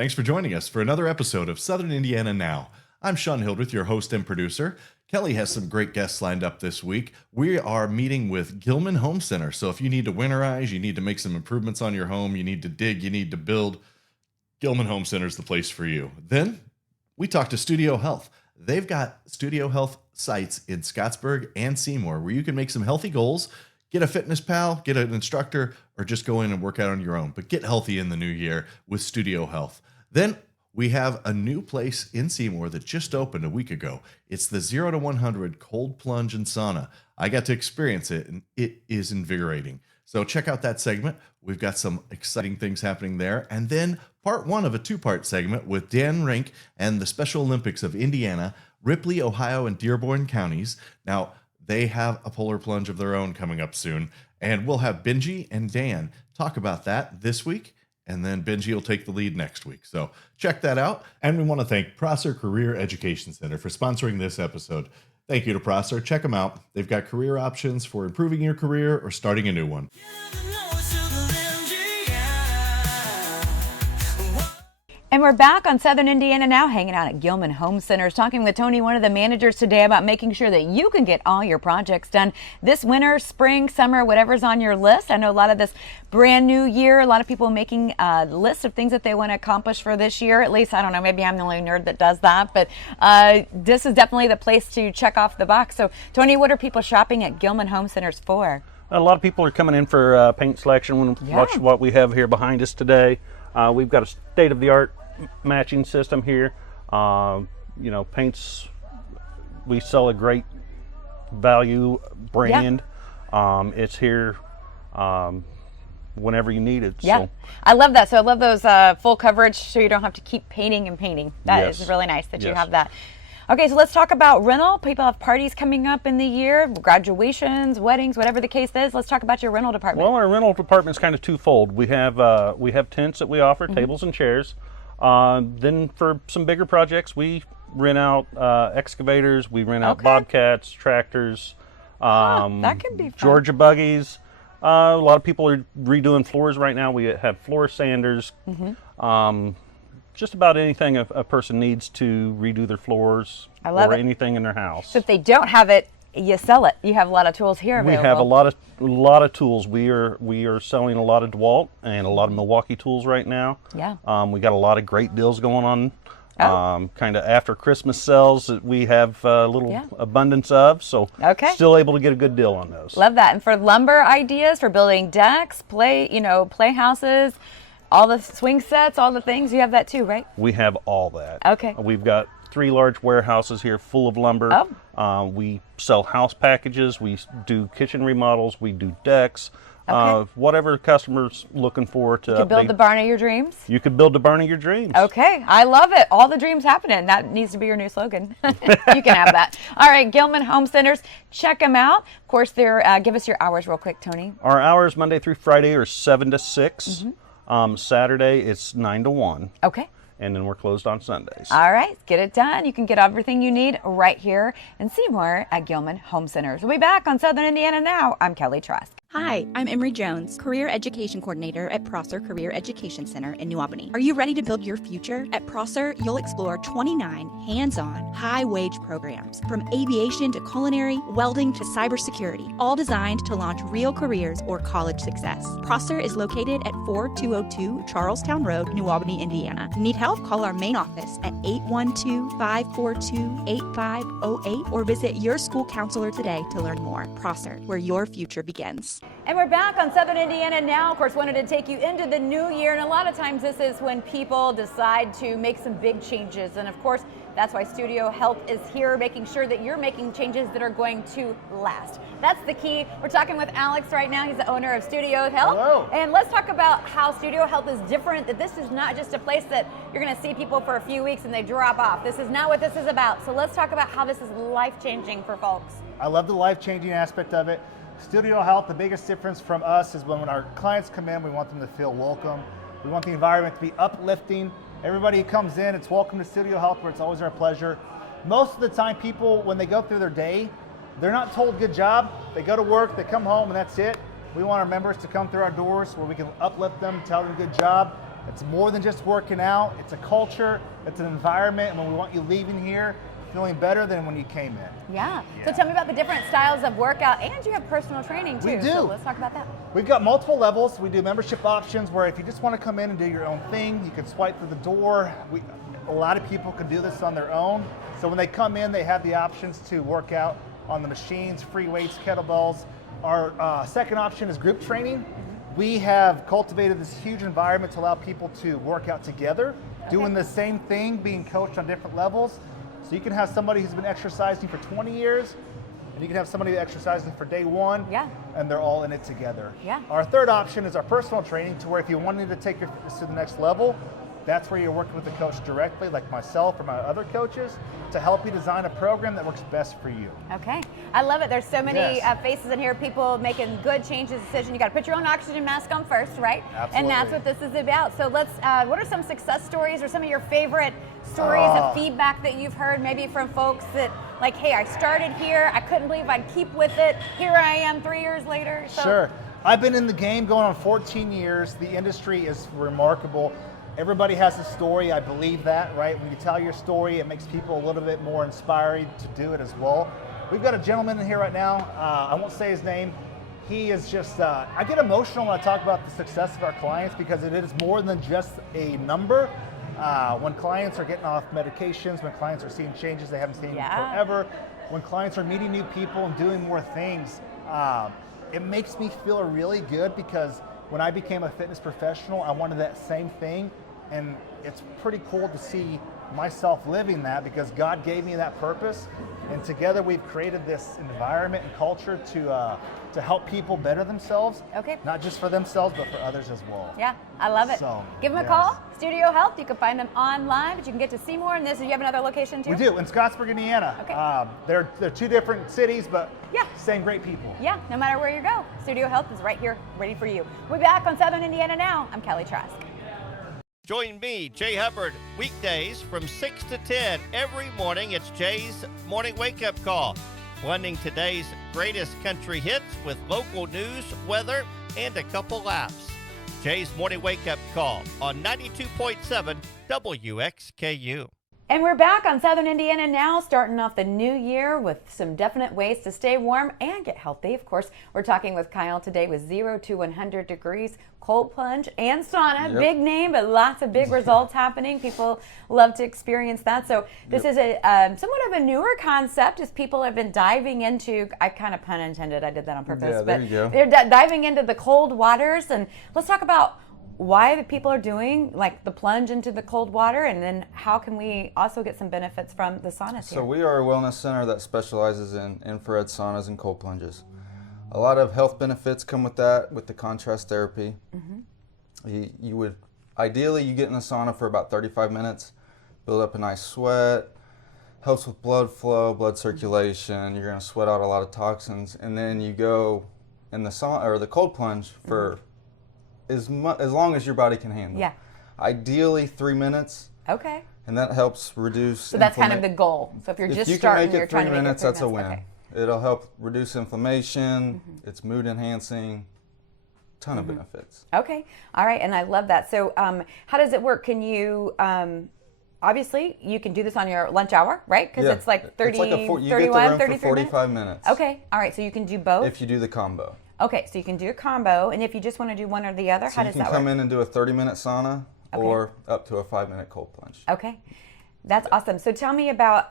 Thanks for joining us for another episode of Southern Indiana Now. I'm Sean Hildreth, your host and producer. Kelly has some great guests lined up this week. We are meeting with Gillman Home Center. So if you need to winterize, you need to make some improvements on your home, you need to dig, you need to build, Gillman Home Center is the place for you. Then we talked to Studio Health. They've got Studio Health sites in Scottsburg and Seymour where you can make some healthy goals, get a fitness pal, get an instructor, or just go in and work out on your own. But get healthy in the new year with Studio Health. Then we have a new place in Seymour that just opened a week ago. It's the 0 to 100 cold plunge and sauna. I got to experience it, and it is invigorating. So check out that segment. We've got some exciting things happening there. And then part one of a two-part segment with Dan Rink and the Special Olympics of Indiana, Ripley, Ohio, and Dearborn counties. Now, they have a polar plunge of their own coming up soon. And we'll have Benji and Dan talk about that this week. And then Benji will take the lead next week. So check that out. And we want to thank Prosser Career Education Center for sponsoring this episode. Thank you to Prosser. Check them out. They've got career options for improving your career or starting a new one. And we're back on Southern Indiana Now, hanging out at Gillman Home Center, talking with Tony, one of the managers today, about making sure that you can get all your projects done this winter, spring, summer, whatever's on your list. I know a lot of this brand new year, a lot of people making a list of things that they want to accomplish for this year. At least, I don't know, maybe I'm the only nerd that does that, but this is definitely the place to check off the box. So, Tony, what are people shopping at Gillman Home Centers for? A lot of people are coming in for paint selection. Watch what we have here behind us today. We've got a state-of-the-art matching system here. Paints, we sell a great value brand. It's here whenever you need it. Yeah, so I love that. So I love those full coverage, so you don't have to keep painting and painting. That is really nice that you have that. Okay, so let's talk about rental. People have parties coming up in the year, graduations, weddings, whatever the case is. Let's talk about your rental department. Well, our rental department is kind of twofold. We have tents that we offer, tables and chairs. Then for some bigger projects, we rent out excavators, we rent out bobcats, tractors, that can be fun. Georgia buggies. A lot of people are redoing floors right now. We have floor sanders. Just about anything a person needs to redo their floors or anything in their house. So if they don't have it, you sell it. You have a lot of tools here available. We have a lot of tools. We are selling a lot of DeWalt and a lot of Milwaukee tools right now. Yeah. We got a lot of great deals going on. Kind of after Christmas sales that we have a little abundance of. So still able to get a good deal on those. Love that. And for lumber ideas for building decks, playhouses, all the swing sets, all the things, you have that too, right? We have all that. Okay. We've got 3 large warehouses here full of lumber. We sell house packages. We do kitchen remodels. We do decks. Whatever customer's looking for to You can build the barn of your dreams. You could build the barn of your dreams. Okay, I love it. All the dreams happening. That needs to be your new slogan. You can have that. All right, Gillman Home Centers, check them out. Of course, give us your hours real quick, Tony. Our hours Monday through Friday are 7 to 6. Saturday it's 9 to 1. Okay. And then we're closed on Sundays. All right, get it done. You can get everything you need right here in Seymour at Gillman Home Centers. We'll be back on Southern Indiana Now. I'm Kelly Trask. Hi, I'm Emery Jones, Career Education Coordinator at Prosser Career Education Center in New Albany. Are you ready to build your future? At Prosser, you'll explore 29 hands-on, high-wage programs, from aviation to culinary, welding to cybersecurity, all designed to launch real careers or college success. Prosser is located at 4202 Charlestown Road, New Albany, Indiana. Need help? Call our main office at 812-542-8508 or visit your school counselor today to learn more. Prosser, where your future begins. And we're back on Southern Indiana Now. Of course, wanted to take you into the new year. And a lot of times this is when people decide to make some big changes. And of course, that's why Studio Health is here, making sure that you're making changes that are going to last. That's the key. We're talking with Alex right now. He's the owner of Studio Health. Hello. And let's talk about how Studio Health is different, that this is not just a place that you're going to see people for a few weeks and they drop off. This is not what this is about. So let's talk about how this is life-changing for folks. I love the life-changing aspect of it. Studio Health, the biggest difference from us is when our clients come in, we want them to feel welcome. We want the environment to be uplifting. Everybody who comes in, it's welcome to Studio Health, where it's always our pleasure. Most of the time, people, when they go through their day, they're not told good job. They go to work, they come home, and that's it. We want our members to come through our doors where we can uplift them, tell them good job, It's more than just working out. It's a culture, it's an environment, and we want you leaving here feeling better than when you came in. Yeah. So tell me about the different styles of workout, and you have personal training too. We do. So let's talk about that. We've got multiple levels. We do membership options where if you just want to come in and do your own thing, you can swipe through the door. A lot of people can do this on their own. So when they come in, they have the options to work out on the machines, free weights, kettlebells. Our second option is group training. We have cultivated this huge environment to allow people to work out together, doing the same thing, being coached on different levels. So you can have somebody who's been exercising for 20 years, and you can have somebody exercising for day one, and they're all in it together. Our third option is our personal training, to where if you wanted to take your fitness to the next level, that's where you're working with the coach directly, like myself or my other coaches, to help you design a program that works best for you. Okay, I love it. There's so many faces in here, people making good changes, decisions. You got to put your own oxygen mask on first, right? Absolutely. And that's what this is about. So let's, what are some success stories or some of your favorite stories of feedback that you've heard, maybe from folks that, like, hey, I started here, I couldn't believe I'd keep with it, here I am 3 years later. So. Sure. I've been in the game going on 14 years. The industry is remarkable. Everybody has a story, I believe that, right? When you tell your story, it makes people a little bit more inspired to do it as well. We've got a gentleman in here right now, I won't say his name. He is just, I get emotional when I talk about the success of our clients, because it is more than just a number. When clients are getting off medications, when clients are seeing changes they haven't seen forever, when clients are meeting new people and doing more things, it makes me feel really good, because when I became a fitness professional, I wanted that same thing, and it's pretty cool to see myself living that, because God gave me that purpose, and together we've created this environment and culture to help people better themselves. Not just for themselves, but for others as well. Yeah, I love it. So, give them a call. Studio Health. You can find them online, but you can get to Seymour. And you have another location too? We do, in Scottsburg, Indiana. They're two different cities, but same great people. Yeah, no matter where you go, Studio Health is right here, ready for you. We'll be back on Southern Indiana Now. I'm Kelly Trask. Join me, Jay Hubbard, weekdays from 6 to 10 every morning. It's Jay's Morning Wake Up Call, blending today's greatest country hits with local news, weather, and a couple laughs. Jay's Morning Wake Up Call on 92.7 WXKU. And we're back on Southern Indiana Now, starting off the new year with some definite ways to stay warm and get healthy. Of course, we're talking with Kyle today with 0 to 100 degrees, cold plunge and sauna. Big name, but lots of big results happening. People love to experience that. So this is a somewhat of a newer concept, as people have been diving into, I kind of pun intended, I did that on purpose, but they're diving into the cold waters. And let's talk about why the people are doing like the plunge into the cold water, and then how can we also get some benefits from the saunas here? So we are a wellness center that specializes in infrared saunas and cold plunges. A lot of health benefits come with that, with the contrast therapy. You would, ideally you get in the sauna for about 35 minutes, build up a nice sweat, helps with blood flow, blood circulation. You're gonna sweat out a lot of toxins, and then you go in the sauna or the cold plunge for as long as your body can handle. Ideally 3 minutes. And that helps reduce. So that's kind of the goal. So if you're just starting, you're trying to make it 3 minutes. That's a win. It'll help reduce inflammation. It's mood enhancing. Ton of benefits. All right, and I love that. So how does it work? Can you obviously you can do this on your lunch hour, right? Because it's like 30, it's like 31, 33 for 45 minutes. All right, so you can do both. If you do the combo. So you can do a combo, and if you just want to do one or the other, how does that work? You can come in and do a 30-minute sauna or up to a 5-minute cold plunge. That's awesome. So tell me about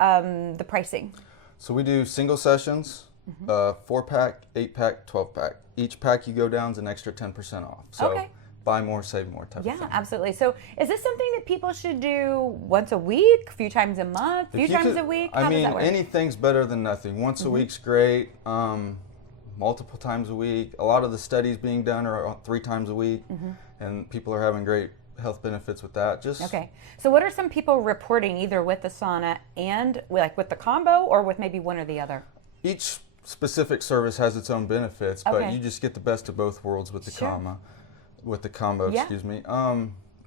the pricing. So we do single sessions, 4-pack, 8-pack, 12-pack. Each pack you go down is an extra 10% off. So buy more, save more type of thing. Yeah, absolutely. So is this something that people should do once a week, a few times a month, a few times a week? How does that work? Anything's better than nothing. Once a week's great. Multiple times a week. A lot of the studies being done are 3 times a week, and people are having great health benefits with that. So what are some people reporting, either with the sauna and like with the combo, or with maybe one or the other? Each specific service has its own benefits, but you just get the best of both worlds with the combo. Excuse me.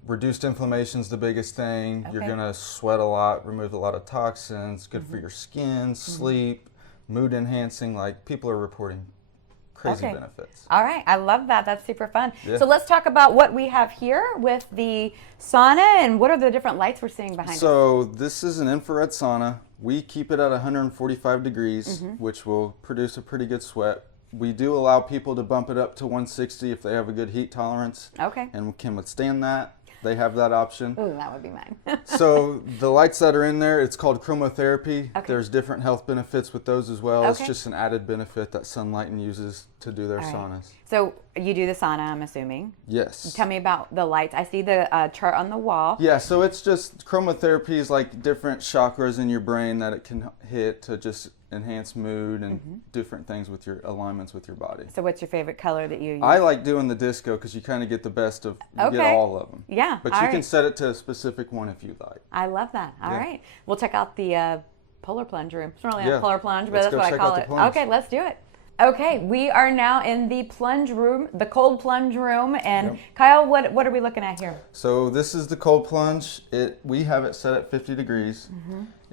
Reduced inflammation is the biggest thing. You're gonna sweat a lot, remove a lot of toxins. Good for your skin, sleep, mood enhancing. Like, people are reporting Crazy Okay. benefits. All right, I love that. That's super fun. Yeah. So let's talk about what we have here with the sauna and what are the different lights we're seeing behind us. So this is an infrared sauna. We keep it at 145 degrees, which will produce a pretty good sweat. We do allow people to bump it up to 160 if they have a good heat tolerance Okay. and can withstand that. They have that option. Ooh, that would be mine. So the lights that are in there, it's called chromotherapy. Okay. There's different health benefits with those as well. It's Okay. just an added benefit that Sunlighten uses to do their All right. saunas. So you do the sauna, I'm assuming. Yes. Tell me about the lights. I see the chart on the wall. Yeah, so it's just chromotherapy is like different chakras in your brain that it can hit to just enhance mood and different things with your alignments with your body. So what's your favorite color that you use? I like doing the disco because you kind of get the best of, you get Okay. all of them. Yeah, But all you can right. set it to a specific one if you like. I love that. All Yeah. right. We'll check out the polar plunge room. It's not really Yeah. a polar plunge, but Let's that's go what I check call out the it. plunge. Okay, let's do it. Okay, we are now in the plunge room, the cold plunge room. And Yep. Kyle, what are we looking at here? So this is the cold plunge. We have it set at 50 degrees.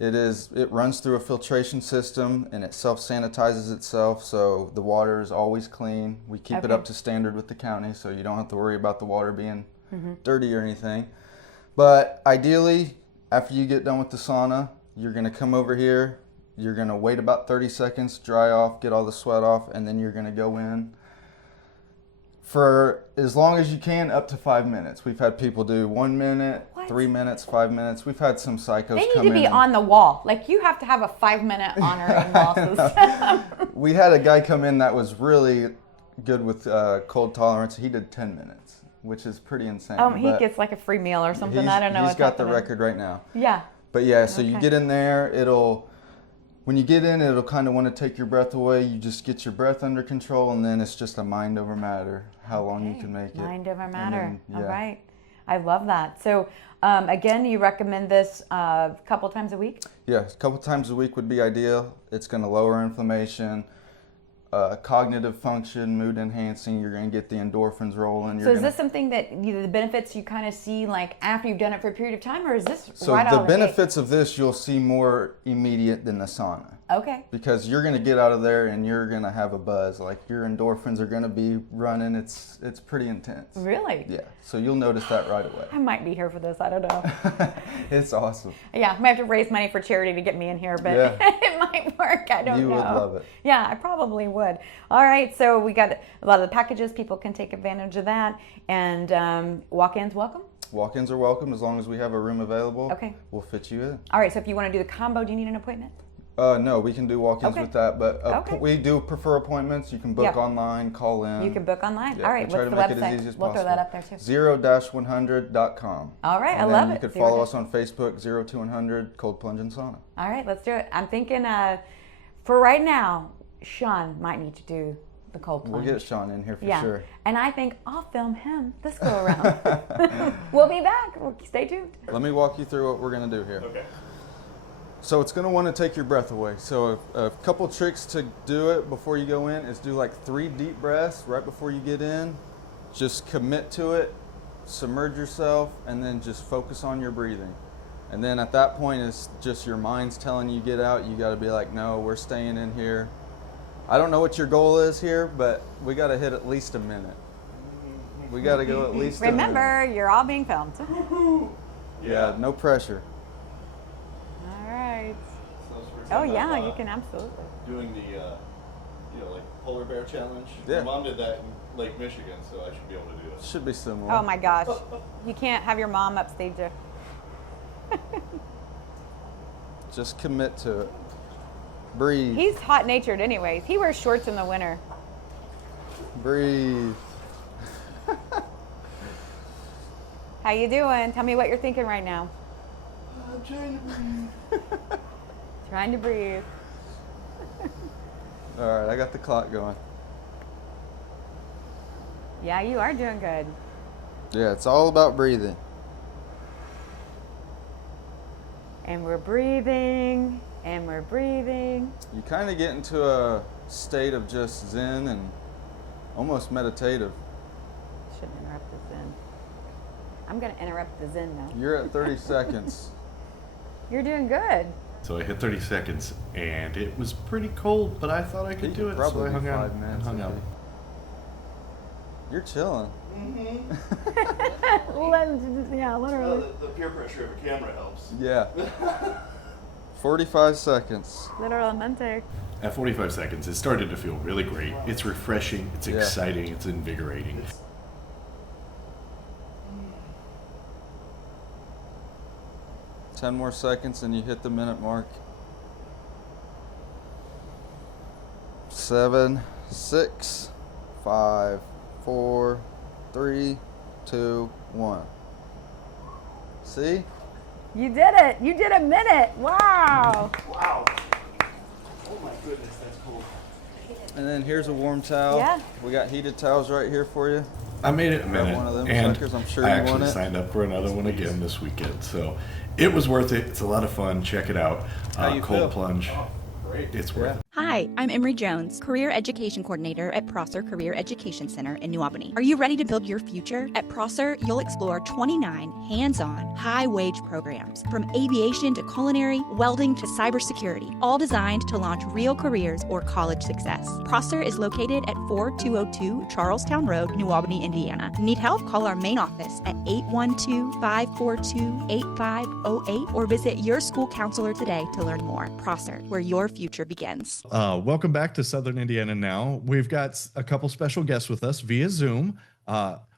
It runs through a filtration system and it self-sanitizes itself, so the water is always clean. We keep it Okay. up to standard with the county, so you don't have to worry about the water being dirty or anything. But ideally, after you get done with the sauna, you're gonna come over here, you're gonna wait about 30 seconds, dry off, get all the sweat off, and then you're gonna go in for as long as you can, up to 5 minutes. We've had people do 1 minute, What? 3 minutes, 5 minutes. We've had some psychos They come need to be in. on the wall. Like you have to have a 5-minute honoring wall system. We had a guy come in that was really good with cold tolerance. He did 10 minutes, which is pretty insane. He but gets like a free meal or something. I don't know. He's what's got the happening. record right now. Yeah. But yeah, so you Okay. get in there, when you get in, it'll kind of want to take your breath away. You just get your breath under control, and then it's just a mind over matter, how long you can make it. Mind over And matter. then, All yeah. right. I love that. So again, you recommend this a couple times a week? Yeah, a couple times a week would be ideal. It's going to lower inflammation, cognitive function, mood enhancing. You're going to get the endorphins rolling. So is this something that the benefits you kind of see like after you've done it for a period of time, or is this So right the out of the gate? benefits of this you'll see more immediate than the sauna. Okay. Because you're going to get out of there and you're going to have a buzz. Like your endorphins are going to be running. It's pretty intense. Really? Yeah. So you'll notice that right away. I might be here for this. I don't know. It's awesome. Yeah, I might have to raise money for charity to get me in here, but Yeah. it might work. I don't know. You would love it. Yeah, I probably would. All right, so we got a lot of the packages. People can take advantage of that. And walk-ins welcome? Walk-ins are welcome as long as we have a room available. Okay. We'll fit you in. All right, so if you want to do the combo, do you need an appointment? No, we can do walk-ins Okay. with that, but Okay. we do prefer appointments. You can book Yeah. online, call in. You can book online. Yeah, All right, we try what's to the make it as website? easy as We'll throw that possible. up there too. 0-100.com. All right, I And love then it. you could 0 follow dash- us on Facebook, 0-100 Cold Plunge and Sauna. All right, let's do it. I'm thinking for right now, Sean might need to do the cold We'll plunge. get Sean in here for Yeah, sure. and I think I'll film him this go around. We'll be back. Stay tuned. Let me walk you through what we're going to do here. Okay. So it's going to want to take your breath away. So a couple tricks to do it before you go in is do like 3 deep breaths right before you get in. Just commit to it, submerge yourself, and then just focus on your breathing. And then at that point, it's just your mind's telling you get out. You got to be like, no, we're staying in here. I don't know what your goal is here, but we got to hit at least a minute. We got to go at least a minute. Remember, you're all being filmed. Yeah, no pressure. All right. So we're Oh talking yeah, about, you can absolutely. doing the, like polar bear challenge. Yeah. My mom did that in Lake Michigan, so I should be able to do it. Should be similar. Oh my gosh, you can't have your mom upstage you. Just commit to it. Breathe. He's hot-natured, anyways. He wears shorts in the winter. Breathe. How you doing? Tell me what you're thinking right now. I'm trying to breathe. Trying to breathe. All right, I got the clock going. Yeah, you are doing good. Yeah, it's all about breathing. And we're breathing, and we're breathing. You kind of get into a state of just zen and almost meditative. Shouldn't interrupt the zen. I'm gonna interrupt the zen now. You're at 30 seconds. You're doing good. So I hit 30 seconds, and it was pretty cold, but I thought I could You do could it, so probably I do hung out 5 and minutes, hung out. maybe. You're chilling. Yeah, literally. The peer pressure of a camera helps. Yeah. 45 seconds. Literalmente. At 45 seconds, it started to feel really great. It's refreshing, it's Yeah. exciting, it's invigorating. 10 more seconds and you hit the minute mark. 7, 6, 5, 4, 3, 2, 1. See? You did it. You did a minute. Wow. Wow. Oh my goodness, that's cool. And then here's a warm towel. Yeah. We got heated towels right here for you. I made it a Grab minute, one of them and suckers. I'm sure I you want actually it. signed up for another one again this weekend, so it was worth it. It's a lot of fun. Check it out. How you Cold feel? plunge. Great. It's worth it. Hi, I'm Emery Jones, Career Education Coordinator at Prosser Career Education Center in New Albany. Are you ready to build your future? At Prosser, you'll explore 29 hands-on, high-wage programs, from aviation to culinary, welding to cybersecurity, all designed to launch real careers or college success. Prosser is located at 4202 Charlestown Road, New Albany, Indiana. Need help? Call our main office at 812-542-8508 or visit your school counselor today to learn more. Prosser, where your future begins. Welcome back to Southern Indiana Now. We've got a couple special guests with us via Zoom.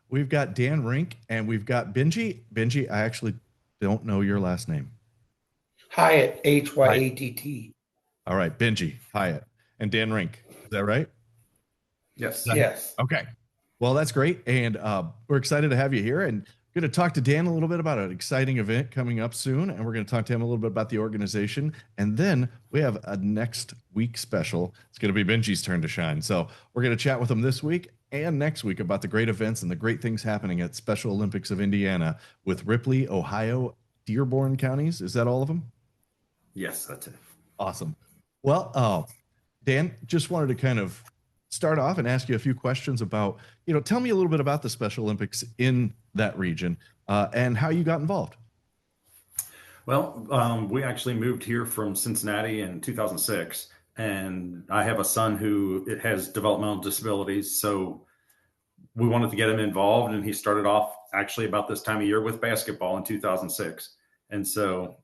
We've got Dan Rink and we've got Benji. Benji, I actually don't know your last name. Hyatt, Hyatt. All right, Benji, Hyatt, and Dan Rink. Is that right? Yes. Yes. Okay. Well, that's great. And we're excited to have you here. And going to talk to Dan a little bit about an exciting event coming up soon. And we're going to talk to him a little bit about the organization. And then we have a next week special. It's going to be Benji's turn to shine. So we're going to chat with him this week and next week about the great events and the great things happening at Special Olympics of Indiana with Ripley, Ohio, Dearborn counties. Is that all of them? Yes, that's it. Awesome. Well, Dan, just wanted to kind of start off and ask you a few questions about, tell me a little bit about the Special Olympics in that region and how you got involved. Well, we actually moved here from Cincinnati in 2006, and I have a son who has developmental disabilities. So we wanted to get him involved, and he started off actually about this time of year with basketball in 2006. And so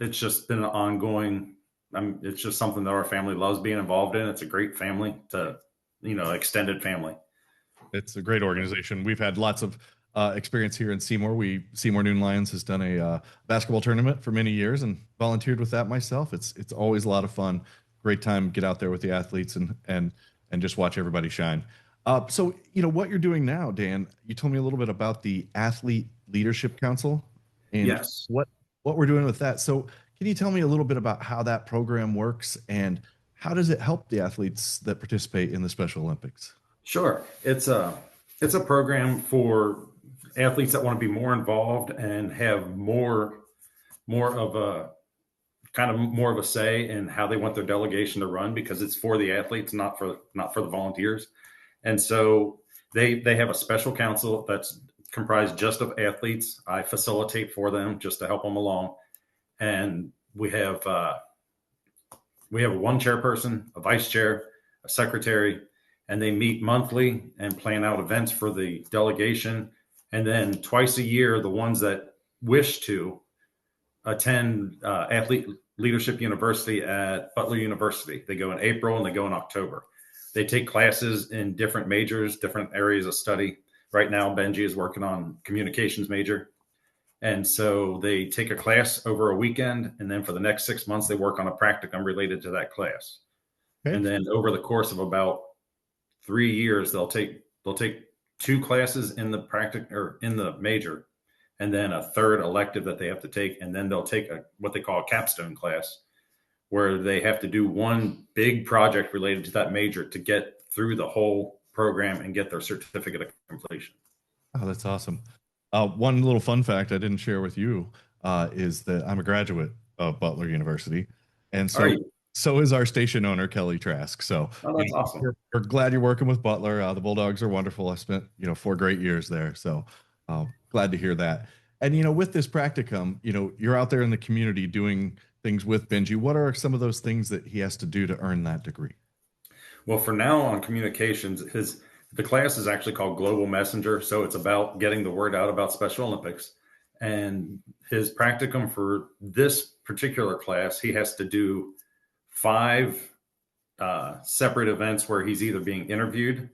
it's just been an ongoing, it's just something that our family loves being involved in. It's a great family extended family. It's a great organization. We've had lots of experience here in Seymour. Seymour Noon Lions has done a basketball tournament for many years and volunteered with that myself. It's always a lot of fun. Great time. Get out there with the athletes and just watch everybody shine. So, what you're doing now, Dan, you told me a little bit about the Athlete Leadership Council and Yes. what we're doing with that. So can you tell me a little bit about how that program works and how does it help the athletes that participate in the Special Olympics? Sure. It's a program for athletes that want to be more involved and have more of a say in how they want their delegation to run, because it's for the athletes, not for the volunteers. And so they have a special council that's comprised just of athletes. I facilitate for them just to help them along. And we have one chairperson, a vice chair, a secretary, and they meet monthly and plan out events for the delegation. And then twice a year, the ones that wish to attend Athlete Leadership University at Butler University. They go in April and they go in October. They take classes in different majors, different areas of study. Right now, Benji is working on communications major. And so they take a class over a weekend, and then for the next 6 months, they work on a practicum related to that class. Okay. And then over the course of about 3 years, they'll take 2 classes in the major, and then a third elective that they have to take. And then they'll take what they call a capstone class, where they have to do one big project related to that major to get through the whole program and get their certificate of completion. Oh, that's awesome. One little fun fact I didn't share with you is that I'm a graduate of Butler University. And so is our station owner, Kelly Trask. So that's awesome. We're glad you're working with Butler. The Bulldogs are wonderful. I spent, 4 great years there. So glad to hear that. And, with this practicum, you're out there in the community doing things with Benji. What are some of those things that he has to do to earn that degree? Well, for now on communications, The class is actually called Global Messenger, so it's about getting the word out about Special Olympics. And his practicum for this particular class, he has to do 5 separate events where he's either being interviewed,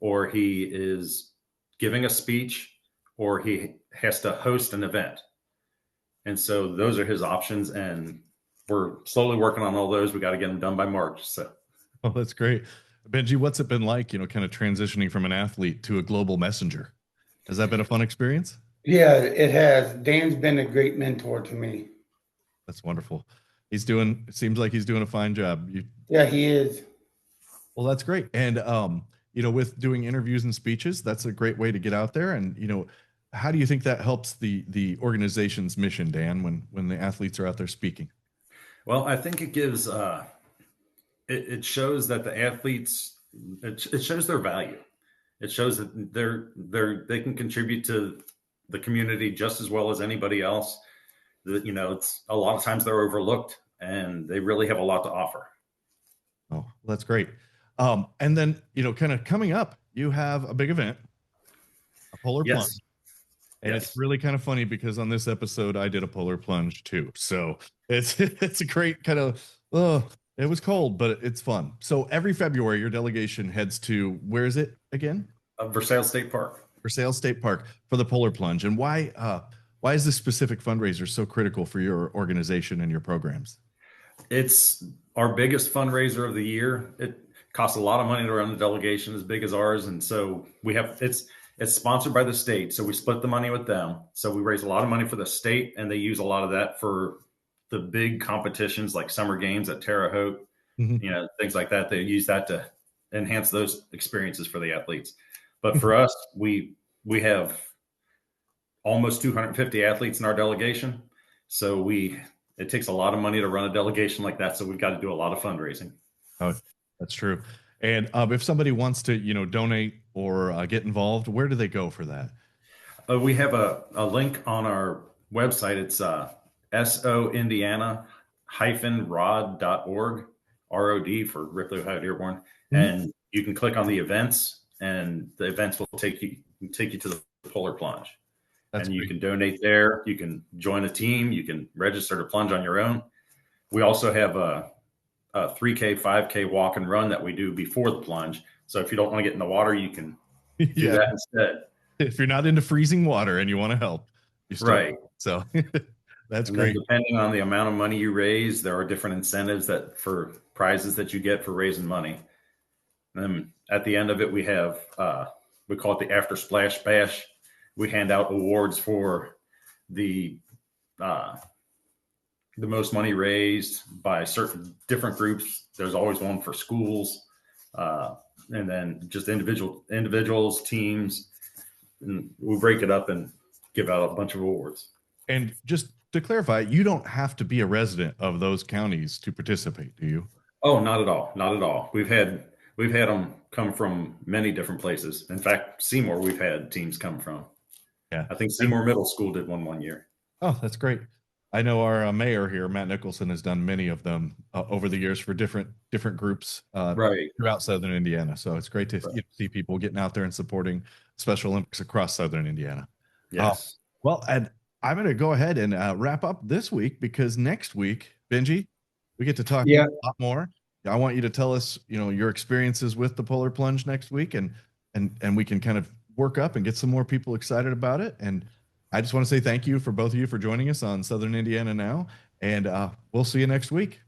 or he is giving a speech, or he has to host an event. And so those are his options, and we're slowly working on all those. We got to get them done by March. So, oh, that's great. Benji, what's it been like, kind of transitioning from an athlete to a global messenger? Has that been a fun experience? Yeah, it has. Dan's been a great mentor to me. That's wonderful. It seems like he's doing a fine job. Yeah, he is. Well, that's great. And, with doing interviews and speeches, that's a great way to get out there. And, how do you think that helps the organization's mission, Dan, when the athletes are out there speaking? Well, I think it gives, it shows that the athletes, it shows their value. It shows that they can contribute to the community just as well as anybody else. It's a lot of times they're overlooked, and they really have a lot to offer. Oh, that's great. And then, kind of coming up, you have a big event, a polar plunge. And It's really kind of funny because on this episode, I did a polar plunge too. So it's a great kind of, it was cold, but it's fun. So every February, your delegation heads to, where is it again? Versailles State Park. Versailles State Park for the polar plunge. And why is this specific fundraiser so critical for your organization and your programs? It's our biggest fundraiser of the year. It costs a lot of money to run a delegation as big as ours. And so it's sponsored by the state. So we split the money with them. So we raise a lot of money for the state, and they use a lot of that for the big competitions like summer games at Terre Haute, things like that. They use that to enhance those experiences for the athletes. But for us, we have almost 250 athletes in our delegation. So it takes a lot of money to run a delegation like that. So we've got to do a lot of fundraising. Oh, that's true. And if somebody wants to, donate or get involved, where do they go for that? We have a link on our website. It's soindiana-rod.org, ROD for Ripley, Ohio Dearborn. Mm-hmm. And you can click on the events, and the events will take you to the polar plunge. That's and great. You can donate there. You can join a team. You can register to plunge on your own. We also have a 3K, 5K walk and run that we do before the plunge. So if you don't want to get in the water, you can do that instead. If you're not into freezing water and you want to help, right. So that's and great. Depending on the amount of money you raise, there are different incentives for prizes that you get for raising money. And at the end of it, we have, we call it the After Splash Bash. We hand out awards for the most money raised by certain different groups. There's always one for schools, and then just individuals, teams, and we break it up and give out a bunch of awards. And just to clarify, you don't have to be a resident of those counties to participate, do you? Oh, not at all. Not at all. We've had them come from many different places. In fact, Seymour, we've had teams come from. Yeah, I think Seymour Middle School did one year. Oh, that's great. I know our mayor here, Matt Nicholson, has done many of them over the years for different groups throughout Southern Indiana. So it's great to see people getting out there and supporting Special Olympics across Southern Indiana. Yes. Well, and I'm going to go ahead and wrap up this week, because next week, Benji, we get to talk a lot more. I want you to tell us, your experiences with the polar plunge next week, and we can kind of work up and get some more people excited about it. And I just want to say thank you for both of you for joining us on Southern Indiana Now, and we'll see you next week.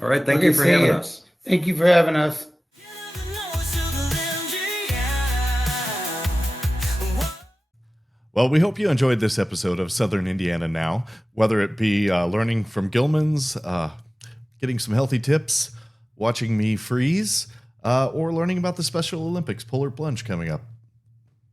All right. Thank you for having us. Thank you for having us. Well, we hope you enjoyed this episode of Southern Indiana Now, whether it be learning from Gillman's, getting some healthy tips, watching me freeze, or learning about the Special Olympics polar plunge coming up.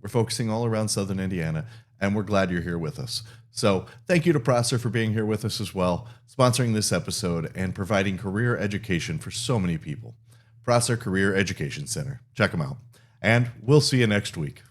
We're focusing all around Southern Indiana, and we're glad you're here with us. So thank you to Prosser for being here with us as well, sponsoring this episode and providing career education for so many people. Prosser Career Education Center. Check them out. And we'll see you next week.